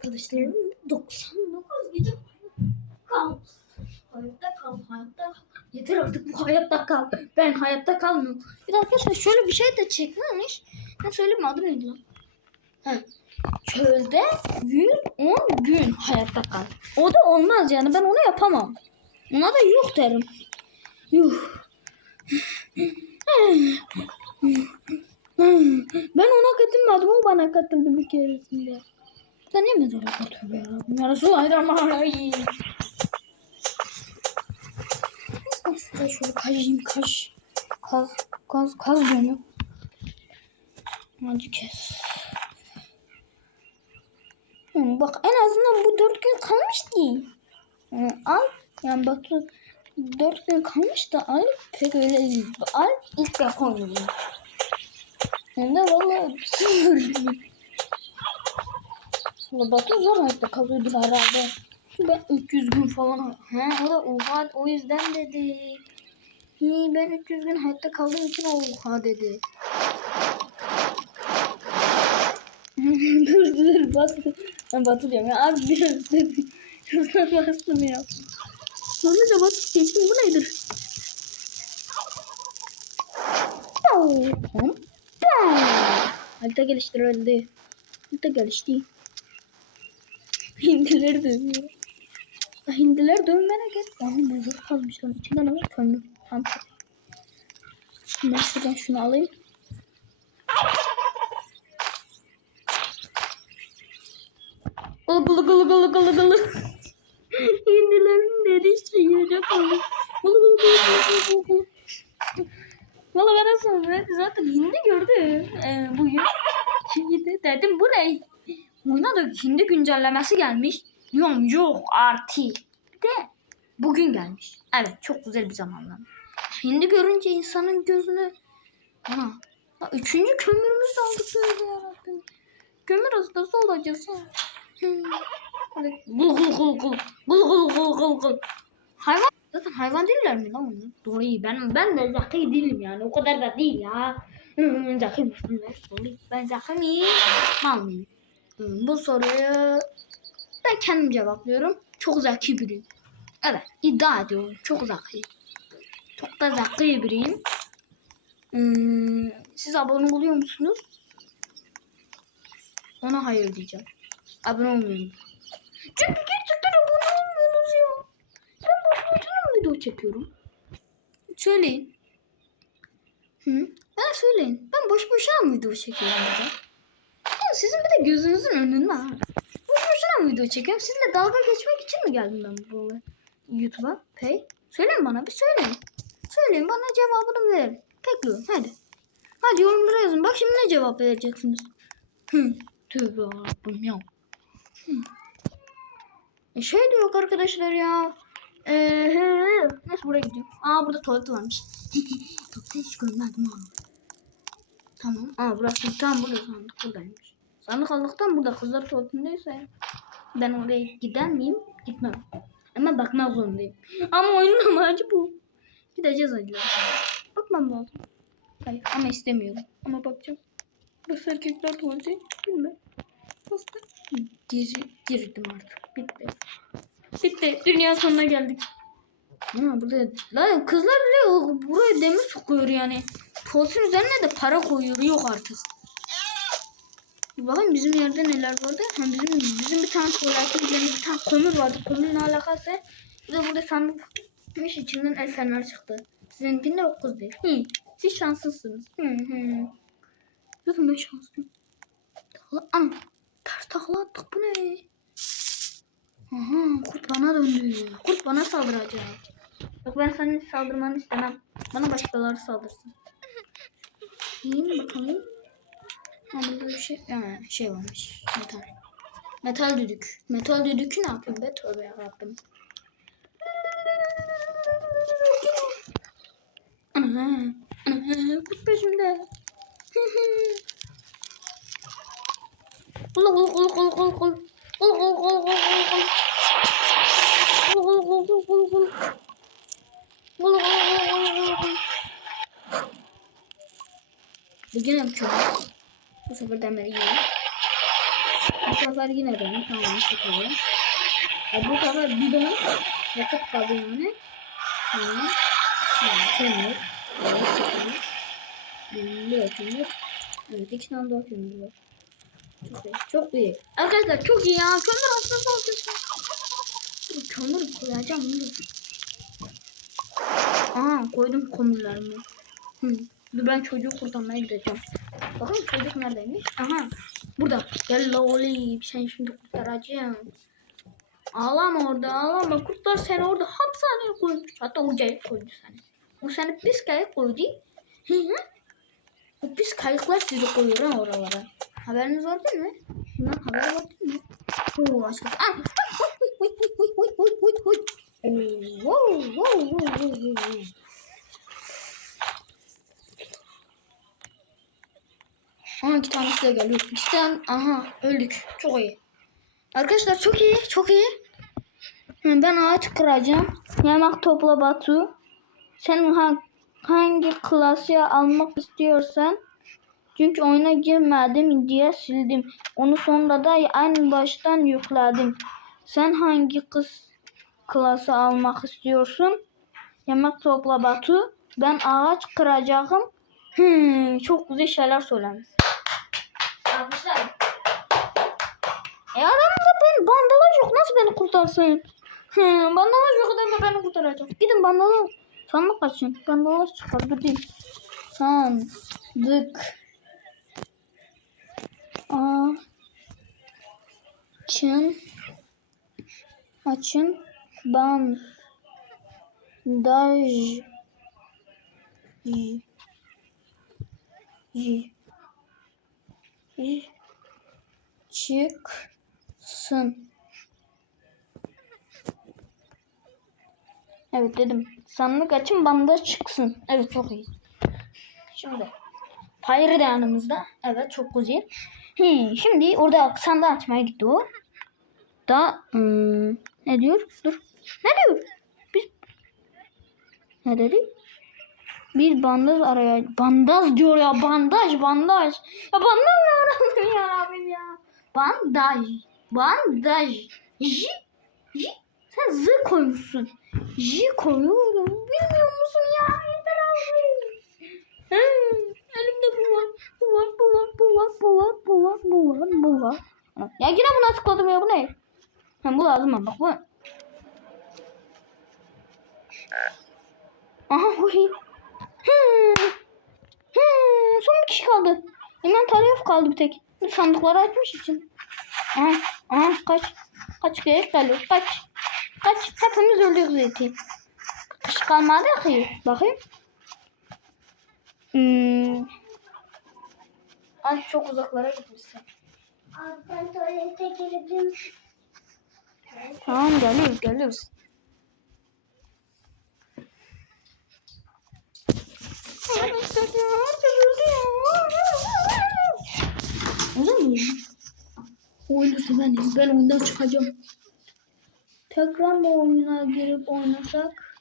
arkadaşlar. 99 gece kal. Hayatta kal. Hayatta kal. Yeter artık bu hayatta kal. Ben hayatta kalmıyorum. Bir de arkadaşlar şöyle bir şey de çekmemiş. Ben söyleyeyim mi, adı neydi lan? Çölde 110 gün hayatta kal. O da olmaz yani, ben onu yapamam. Ona da yuh derim. Yuh. Ben ona katılmadım, o bana katıldı bir keresinde. Sen niye mezara katıldı ya? Ya Resulallah. Şurada şöyle kazayım, kaz diyorum. Hadi kes. Bak en azından bu 4 gün kalmış değil. Al yani bak 4 gün kalmış da al pek öyle değil. Al ilk defa oynuyorum. Yani de valla valla Batu zor hayatta kalıyordur herhalde. Ben 300 gün falan. O da oha, o yüzden dedi. Ben 300 gün hayatta kaldığım için oha dedi. dur Batu. Ben Batu diyorum ya abi biraz dedi. Şuradan bastım ya. Hızlıca Batu geçtim, bu nedir? Harita geliştirildi. Harita gelişti. Hindiler dönüyor. Hindiler dönmene gel. Mezar kalmış lan. İçinde ne var? Kömür. Tam. Ben şuradan şunu alayım. Gılı. Hindilerin dedi işte yiyecek oldu. Gılı. Valla ben aslında zaten hindi gördüm bugün. Şimdi dedim bu ne? Oyuna da hindi güncellemesi gelmiş. Yok artı. Bir de bugün gelmiş. Evet, çok güzel bir zamanlama. Hindi görünce insanın gözüne... Ana. 3. kömürümüzü de aldık böyle yarabbim. Kömür hastası olacağız ya. Gul. Hayvan. Zaten hayvan değiller mi lan onlar? Doğru iyi. Ben de zaki değilim yani. O kadar da değil ya. Zaki misiniz? Ben zaki miyim? Mal mıyım? Bu soruyu ben kendim cevaplıyorum. Çok zeki biriyim. Evet, iddia ediyorum. Çok zeki. Çok da zeki biriyim. Siz abone oluyor musunuz? Ona hayır diyeceğim. Abone olmuyorum. Çünkü gerçekten abone olmuyorsunuz ya. Ben boş boşuna video çekiyorum. Söyleyin. Bana söyleyin. Ben boş boşuna mı video çekiyorum burada? Ya sizin bir de gözünüzün önünde ha. Boş boşuna mı video çekiyorum? Sizinle dalga geçmek için mi geldim ben bu YouTube'a? Söyleyin bana, bir söyleyin. Söyleyin bana, cevabını verin. Bekliyorum hadi. Hadi yorumlara yazın. Bak şimdi ne cevap vereceksiniz? Tövbe Rabbim ya. Şey diyor arkadaşlar ya. Nasıl buraya gidiyor? Burada tuvalet varmış. Tuvalete hiç görmedim ha. Tamam. Burası tam burada, sandık buradaymış. Sandık aldıktan burada kızlar tuvaletindeyse ben oraya gider miyim? Gitmem. Ama bakmak zorundayım. Ama oyunun amacı bu. Gideceğiz hadi. Bakmam lazım. Hayır ama istemiyorum. Ama bakacağım. Burası erkekler tuvaleti. Bilmem. Nasıl? Girdim artık. Bitti. Dünya sonuna geldik. Burada kızlar bile buraya demir sokuyor yani. Tuvaletin üzerine de para koyuyor. Yok artık. Bakın bizim yerde neler vardı. Bizim bir tane tuvaletin üzerinde bir tane kömür vardı. Kömürün alakası. Bir de burada sandıkmış, içinden el fener çıktı. Sizinkinde o kız değil. Siz şanslısınız. Zaten ben şanslıyım. Ters takla attık, bu ne? Kurt bana döndü. Kurt bana saldıracak. Yok, ben senin saldırmanı istemem. Bana başkaları saldırsın. İyi bakalım. Burada bir şey varmış. Metal düdük. Metal düdükü ne yapayım be? Tövbe yarabbim. Kurt peşimde. Kul. Gene yapıyorum. Bu sefer demiri yiyorum. sefer yine benim. Tamam çıkalım. Bu sefer bidon yakıp kaldı yani. Tamam. Kömür. Evet kömür. Bir kömür. Evet 2 tane daha kömür var. Çok iyi. Çok iyi. Arkadaşlar çok iyi ya. Kömür aslında olacak. Kömür koyacağım. Aha koydum kömürlerimi. Dur ben çocuğu kurtarmaya gideceğim. Bakın çocuk neredeymiş? Aha burada. Gel la oğlum sen şimdi kurtaracağım. Ağlama orada ağlama. Kurtlar seni orada hapishaneye koymuş. Hatta hocayı koydu seni. O seni pis kayık koydu. O pis kayıklar sizi koyuyor ha oralara. Haberiniz var değil mi? Bundan haberi var değil mi? Oo aşkım. Aha 2 tanesi de geliyor. 2 tane aha öldük. Çok iyi. Arkadaşlar çok iyi çok iyi. Ben ağaç kıracağım. Yemek topla Batu. Sen hangi klası almak istiyorsan. Çünkü oyuna girmedim diye sildim. Onu sonra da aynı baştan yükledim. Sen hangi klası almak istiyorsun? Yemek topla Batu. Ben ağaç kıracağım. Çok güzel şeyler söylemiş. Arkadaşlar. Adamda bandalaj yok. Nasıl beni kurtarsın? Bandalaj yok adam da beni kurtaracak. Gidin bandalaj. Sandık açın. Bandalaj çıkar. Gidin. Sandık. Açın. Bandaj. Çıksın. Evet dedim. Sandık açın bandaj çıksın. Evet çok iyi. Şimdi Fire de yanımızda. Evet çok güzel. Şimdi orada sandığı açmaya gitti o. Da ne diyor? Dur. Ne diyor? Ne dedi? Bir bandaj araya. Bandaj diyor ya. Bandaj. Ya bandaj ne öğrendim ya Rabbim ya. Bandaj. J. Sen Z koymuşsun. J koyuyorum. Bilmiyor musun ya? Yeter abi. Elimde bu var. Ya yine bunu tıkladım ya bu ne? Bu lazım ama bak bu. Aha son bir kişi kaldı. İnventarı kaldı bir tek. Sandıkları açmış için. Aha kaç gerek geliyor. Kaç hepimiz öldük zaten. Kış kalmadı ki. Bakayım. Hadi çok uzaklara gitmişsin. Abi ben tuvalete girebilir miyim? Tamam geliyoruz. Olur mu? Oyuncusu benim. Ben oyundan çıkacağım. Tekrar mı oyuna girip oynasak?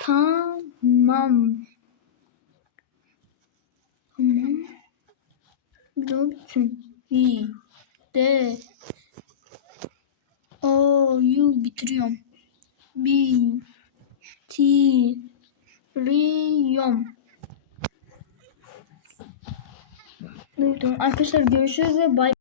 Tamam. Bir daha bitsin. Bitiriyorum. Arkadaşlar görüşürüz ve bye.